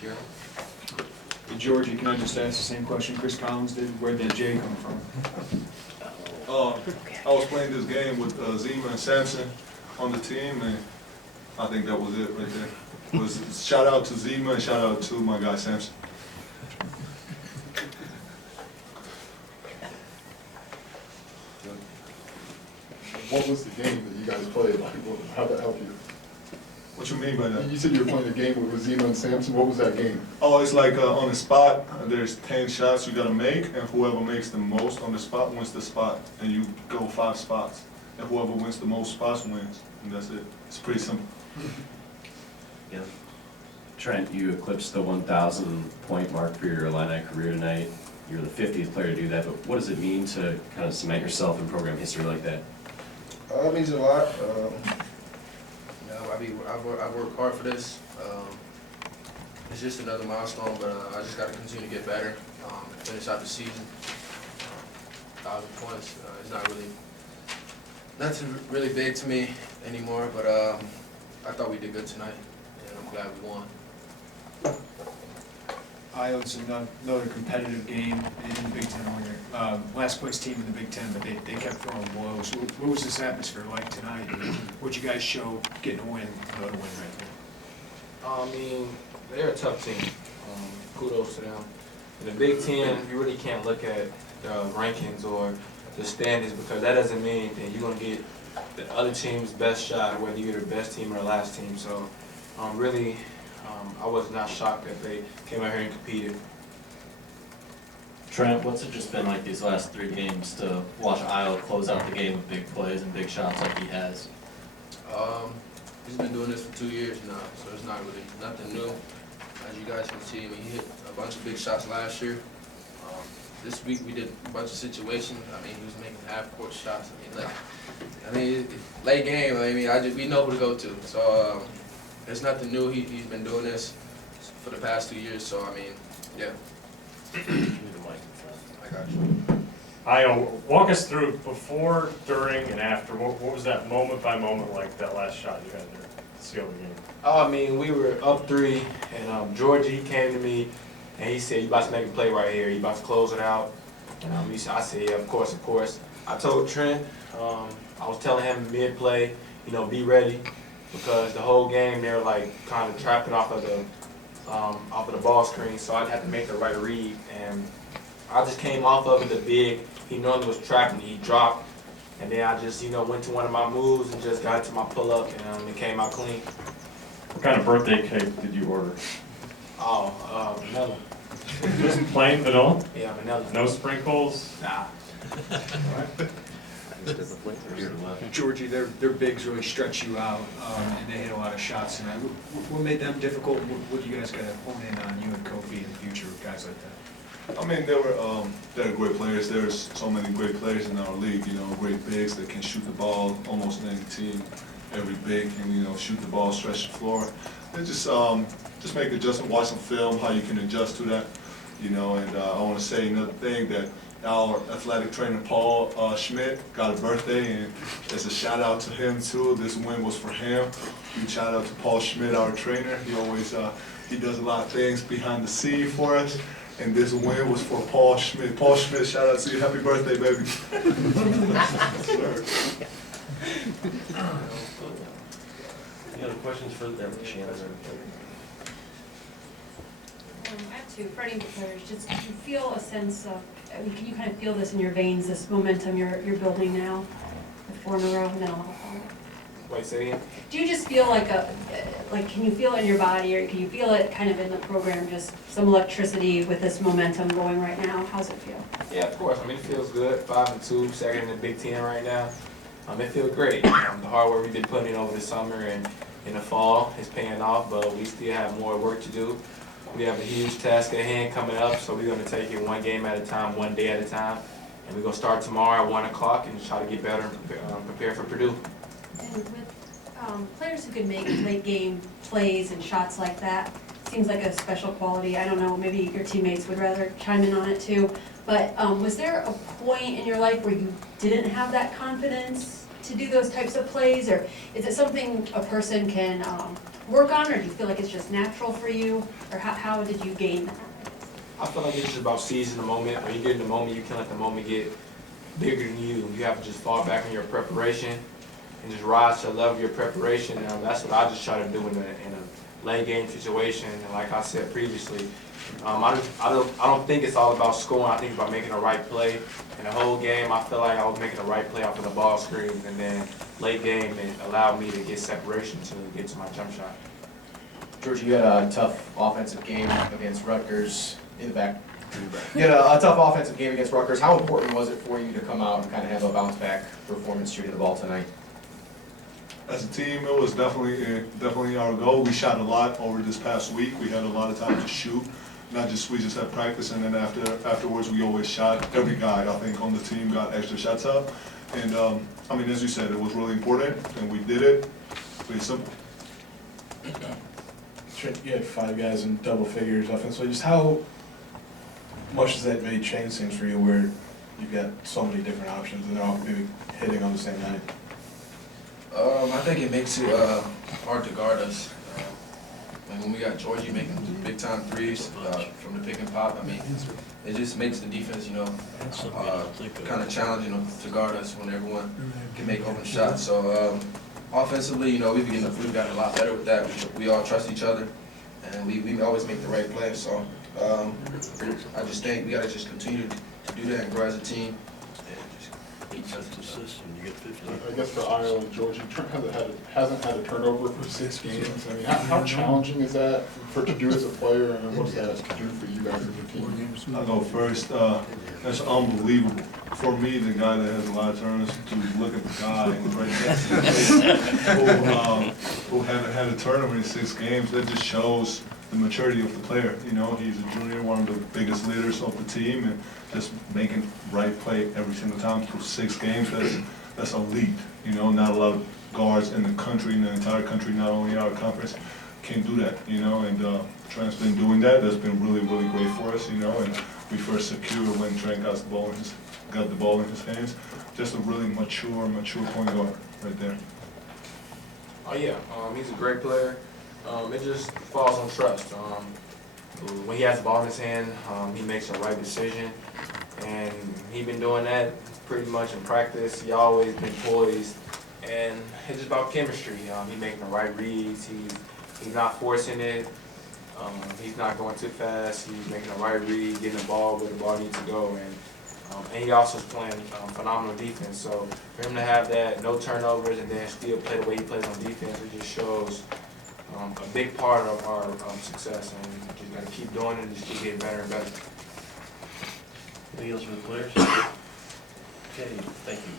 Gerald? Hey, Giorgi, can I just ask the same question Chris Collins did? Where'd that J come from? I was playing this game with Zima and Samson on the team, and I think that was it right there. Shout out to Zima and shout out to my guy Samson. What was the game that you guys played? Like, how'd that help you? What you mean by that? You said you were playing a game with Zima and Samson. What was that game? Oh, it's like on the spot, there's 10 shots you gotta make, and whoever makes the most on the spot wins the spot. And you go 5 spots, and whoever wins the most spots wins, and that's it. It's pretty simple. Yeah. Trent, you eclipsed the 1,000 point mark for your Illini career tonight. You're the 50th player to do that, but what does it mean to kind of cement yourself in program history like that? It means a lot. I've worked hard for this. It's just another milestone, but I just got to continue to get better. Finish out the season. 1,000 points. It's not really nothing really big to me anymore, but I thought we did good tonight, and I'm glad we won. Ayo, it's another competitive game in the Big Ten. When last place team in the Big Ten, but they kept throwing blows. What was this atmosphere like tonight? What'd you guys show getting a win, another win right there? I mean, they're a tough team. Kudos to them. In the Big Ten, you really can't look at the rankings or the standings because that doesn't mean that you're going to get the other team's best shot, whether you're the best team or the last team. So, I was not shocked that they came out here and competed. Trent, what's it just been like these last 3 games to watch Ayo close out the game with big plays and big shots like he has? He's been doing this for 2 years now, so it's not really nothing new. As you guys can see, he hit a bunch of big shots last year. This week we did a bunch of situations. He was making half-court shots. Late game. We know who to go to. So there's nothing new. He's been doing this for the past 2 years. So yeah. I got you. Ayo, walk us through before, during, and after. What was that moment by moment like, that last shot you had there to seal the game? We were up 3, and Giorgi came to me, and he said, "You about to make a play right here. You about to close it out." And I said, "Yeah, of course, of course." I told Trent, I was telling him mid-play, be ready, because the whole game they're like kind of trapping off of the ball screen, so I had to make the right read, and I just came off of it, the big. He normally was trapping, he dropped, and then I just went to one of my moves and just got to my pull-up, and it came out clean. What kind of birthday cake did you order? Vanilla. Just plain vanilla? Yeah, vanilla. No sprinkles? Nah. Giorgi, their bigs really stretch you out, and they hit a lot of shots tonight. What made them difficult? What do you guys got to hone in on, you and Kofi, in the future with guys like that? They're great players. There's so many great players in our league, great bigs that can shoot the ball almost in any team. Every big can, shoot the ball, stretch the floor. And just make adjustment, watch some film, how you can adjust to that, and I want to say another thing that our athletic trainer, Paul Schmidt, got a birthday, and it's a shout out to him too. This win was for him. Huge shout out to Paul Schmidt, our trainer. He always, he does a lot of things behind the scene for us. And this win was for Paul Schmidt. Paul Schmidt, shout out to you. Happy birthday, baby. Any other questions for Shannon? I have 2. For any players, just do you feel a sense of, can you kind of feel this in your veins, this momentum you're building now with 4 in a row? No. Wait, say it again? Do you just feel can you feel it in your body, or can you feel it kind of in the program, just some electricity with this momentum going right now? How's it feel? Yeah, of course. It feels good. 5-2, second in the Big Ten right now. It feels great. The hard work we've been putting in over the summer and in the fall is paying off, but we still have more work to do. We have a huge task at hand coming up, so we're going to take it one game at a time, one day at a time. And we're going to start tomorrow at 1 o'clock and try to get better and prepare for Purdue. And with players who can make late game plays and shots like that, seems like a special quality. I don't know, maybe your teammates would rather chime in on it too. But was there a point in your life where you didn't have that confidence to do those types of plays, or is it something a person can work on, or do you feel like it's just natural for you? Or how did you gain that? I feel like it's just about seizing the moment. When you get in the moment, you can't let the moment get bigger than you. You have to just fall back on your preparation and just rise to the level of your preparation. And that's what I just try to do in a late game situation. And like I said previously, I don't think it's all about scoring. I think it's about making the right play. In the whole game, I feel like I was making the right play off of the ball screens, and then late game it allowed me to get separation to get to my jump shot. Giorgi, you had a tough offensive game against Rutgers in the back. You had a tough offensive game against Rutgers. How important was it for you to come out and kind of have a bounce back performance shooting the ball tonight? As a team, it was definitely our goal. We shot a lot over this past week. We had a lot of time to shoot. Not just we just had practice, and then afterwards we always shot. Every guy I think on the team got extra shots up, and I mean, as you said, it was really important, and we did it. Pretty simple. Trent, you had 5 guys in double figures offensively. Just how much does that maybe change things for you, where you've got so many different options and they're all maybe hitting on the same night? I think it makes it hard to guard us. Like when we got Giorgi making big time threes from the pick and pop, I mean, it just makes the defense, you know, kind of challenging to guard us when everyone can make open shots. So offensively, you know, we've gotten a lot better with that. We all trust each other, and we always make the right play. So I just think we got to just continue to do that and grow as a team. I guess for Ayo and Giorgi, Trent hasn't had a turnover for 6 games. I mean, how challenging is that to do as a player, and what does that do for you guys as a team? I'll go first. That's unbelievable. For me, the guy that has a lot of turns, to look at the guy right next to him who haven't had a turnover in 6 games, that just shows the maturity of the player. You know, he's a junior, one of the biggest leaders of the team, and just making right play every single time through 6 games. That's elite. You know, not a lot of guards in the country, in the entire country, not only our conference, can do that. You know, and Trent's been doing that. That's been really, really great for us. You know, and we first secured when Trent got the ball in his hands. Just a really mature point guard right there. Oh yeah, he's a great player. It just falls on trust. When he has the ball in his hand, he makes the right decision, and he's been doing that pretty much in practice. He always been poised, and it's just about chemistry. He's making the right reads. He's not forcing it. He's not going too fast. He's making the right read, getting the ball where the ball needs to go, and he also is playing phenomenal defense. So for him to have that, no turnovers, and then still play the way he plays on defense, it just shows a big part of our success, and we just got to keep doing it and just keep getting better and better. Anything else for the players? Okay, thank you.